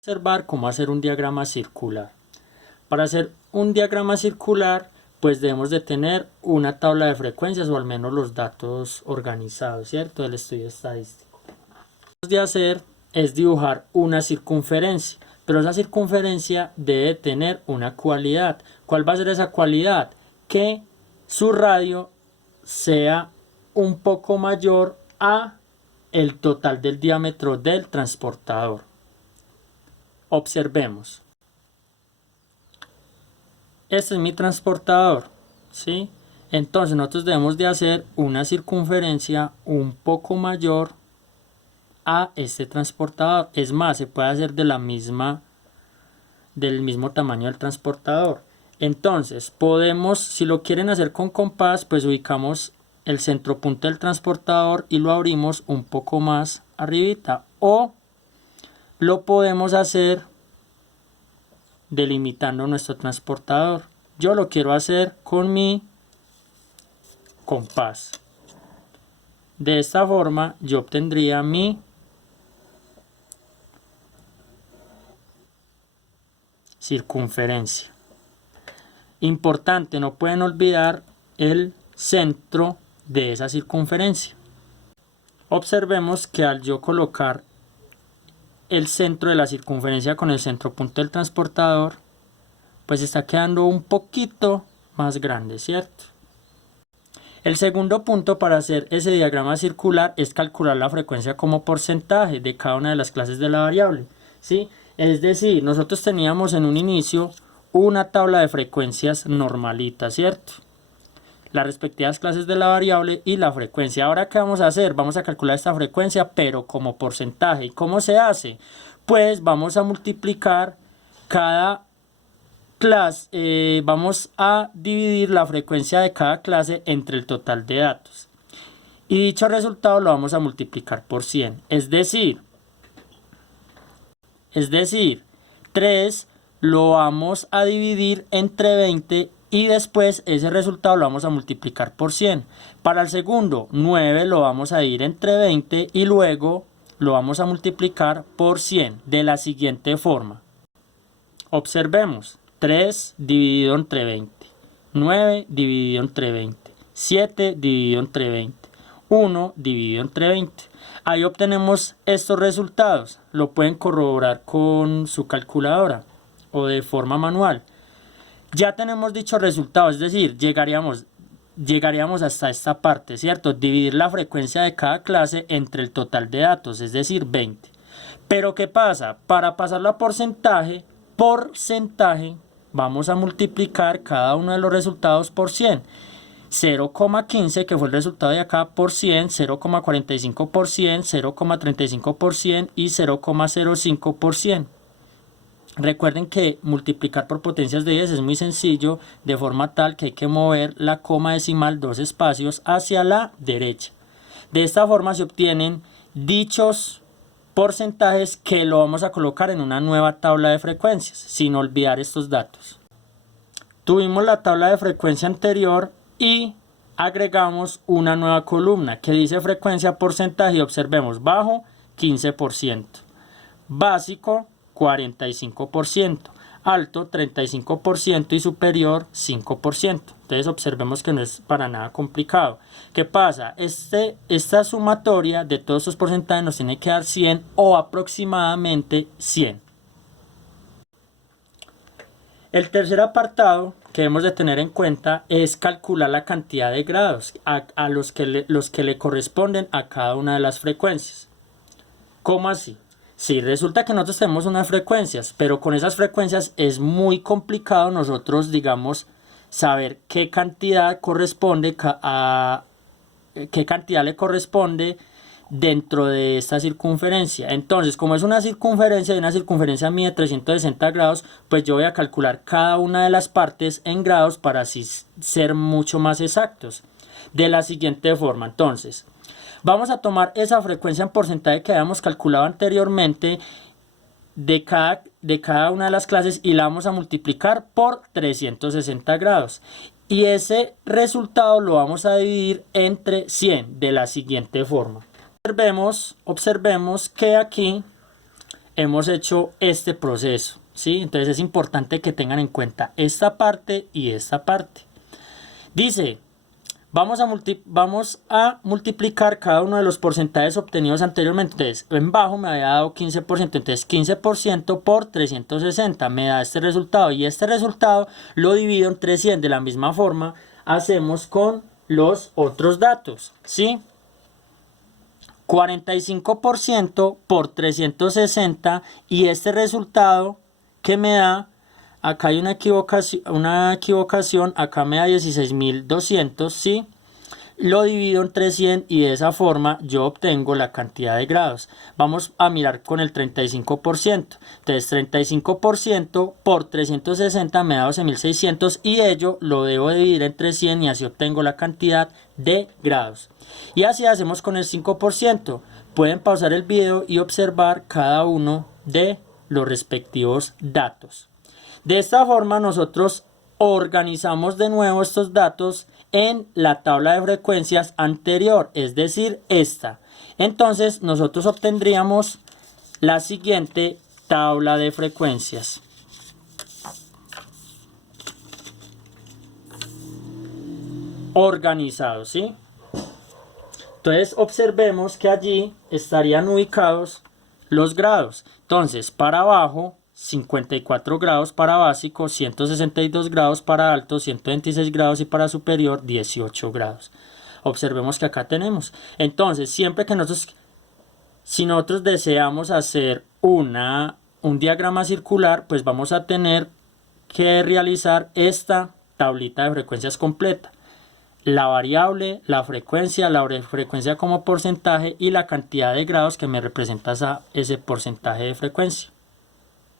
Observar cómo hacer un diagrama circular. Para hacer un diagrama circular, pues debemos de tener una tabla de frecuencias o al menos los datos organizados, ¿cierto? Del estudio estadístico. Lo que debemos de hacer es dibujar una circunferencia, pero esa circunferencia debe tener una cualidad. ¿Cuál va a ser esa cualidad? Que su radio sea un poco mayor a el total del diámetro del transportador. Observemos. Este es mi transportador, ¿sí? Entonces nosotros debemos de hacer una circunferencia un poco mayor a este transportador. Es más, se puede hacer del mismo tamaño del transportador. Entonces podemos, si lo quieren hacer con compás, pues ubicamos el centropunto del transportador y lo abrimos un poco más arribita. O lo podemos hacer delimitando nuestro transportador. Yo lo quiero hacer con mi compás. De esta forma yo obtendría mi circunferencia. Importante, no pueden olvidar el centro de esa circunferencia. Observemos que al yo colocar el centro de la circunferencia con el centropunto del transportador, pues está quedando un poquito más grande, ¿cierto? El segundo punto para hacer ese diagrama circular es calcular la frecuencia como porcentaje de cada una de las clases de la variable, ¿sí? Es decir, nosotros teníamos en un inicio una tabla de frecuencias normalita, ¿cierto? Las respectivas clases de la variable y la frecuencia. Ahora, ¿qué vamos a hacer? Vamos a calcular esta frecuencia, pero como porcentaje. ¿Y cómo se hace? Pues vamos a multiplicar cada clase, vamos a dividir la frecuencia de cada clase entre el total de datos. Y dicho resultado lo vamos a multiplicar por 100. Es decir, 3 lo vamos a dividir entre 20 y después ese resultado lo vamos a multiplicar por 100. Para el segundo, 9 lo vamos a dividir entre 20 y luego lo vamos a multiplicar por 100 de la siguiente forma. Observemos, 3 dividido entre 20, 9 dividido entre 20, 7 dividido entre 20, 1 dividido entre 20. Ahí obtenemos estos resultados. Lo pueden corroborar con su calculadora o de forma manual. Ya tenemos dichos resultados, es decir, llegaríamos hasta esta parte, ¿cierto? Dividir la frecuencia de cada clase entre el total de datos, es decir, 20. Pero ¿qué pasa? Para pasarlo a porcentaje, vamos a multiplicar cada uno de los resultados por 100. 0,15 que fue el resultado de acá por 100, 0,45 por 100, 0,35 por 100 y 0,05 por 100. Recuerden que multiplicar por potencias de 10 es muy sencillo, de forma tal que hay que mover la coma decimal 2 espacios hacia la derecha. De esta forma se obtienen dichos porcentajes que lo vamos a colocar en una nueva tabla de frecuencias, sin olvidar estos datos. Tuvimos la tabla de frecuencia anterior y agregamos una nueva columna que dice frecuencia porcentaje y observemos bajo 15%, básico 45%, alto 35% y superior 5%. Entonces observemos que no es para nada complicado. ¿Qué pasa? Esta sumatoria de todos estos porcentajes nos tiene que dar 100 o aproximadamente 100. El tercer apartado que debemos de tener en cuenta es calcular la cantidad de grados a los que le corresponden a cada una de las frecuencias. ¿Cómo así? Sí, resulta que nosotros tenemos unas frecuencias, pero con esas frecuencias es muy complicado nosotros, digamos, saber qué cantidad le corresponde dentro de esta circunferencia. Entonces, como es una circunferencia y una circunferencia mide 360 grados, pues yo voy a calcular cada una de las partes en grados para así ser mucho más exactos. De la siguiente forma, entonces, vamos a tomar esa frecuencia en porcentaje que habíamos calculado anteriormente de cada una de las clases y la vamos a multiplicar por 360 grados. Y ese resultado lo vamos a dividir entre 100 de la siguiente forma. Observemos que aquí hemos hecho este proceso, ¿sí? Entonces es importante que tengan en cuenta esta parte y esta parte. Dice, vamos a multiplicar cada uno de los porcentajes obtenidos anteriormente. Entonces, en bajo me había dado 15%, entonces 15% por 360 me da este resultado. Y este resultado lo divido entre 100. De la misma forma hacemos con los otros datos, ¿sí? 45% por 360 y este resultado que me da, acá hay una equivocación, acá me da 16.200, ¿sí? Lo divido entre 100 y de esa forma yo obtengo la cantidad de grados. Vamos a mirar con el 35%. Entonces 35% por 360 me da 12.600 y ello lo debo dividir entre 100 y así obtengo la cantidad de grados. Y así hacemos con el 5%. Pueden pausar el video y observar cada uno de los respectivos datos. De esta forma nosotros organizamos de nuevo estos datos en la tabla de frecuencias anterior, es decir, esta. Entonces nosotros obtendríamos la siguiente tabla de frecuencias. Organizado, ¿sí? Entonces observemos que allí estarían ubicados los grados. Entonces para abajo 54 grados para básico, 162 grados para alto, 126 grados y para superior 18 grados. Observemos que acá tenemos. Entonces siempre que si nosotros deseamos hacer un diagrama circular, pues vamos a tener que realizar esta tablita de frecuencias completa. La variable, la frecuencia como porcentaje y la cantidad de grados que me representa ese porcentaje de frecuencia.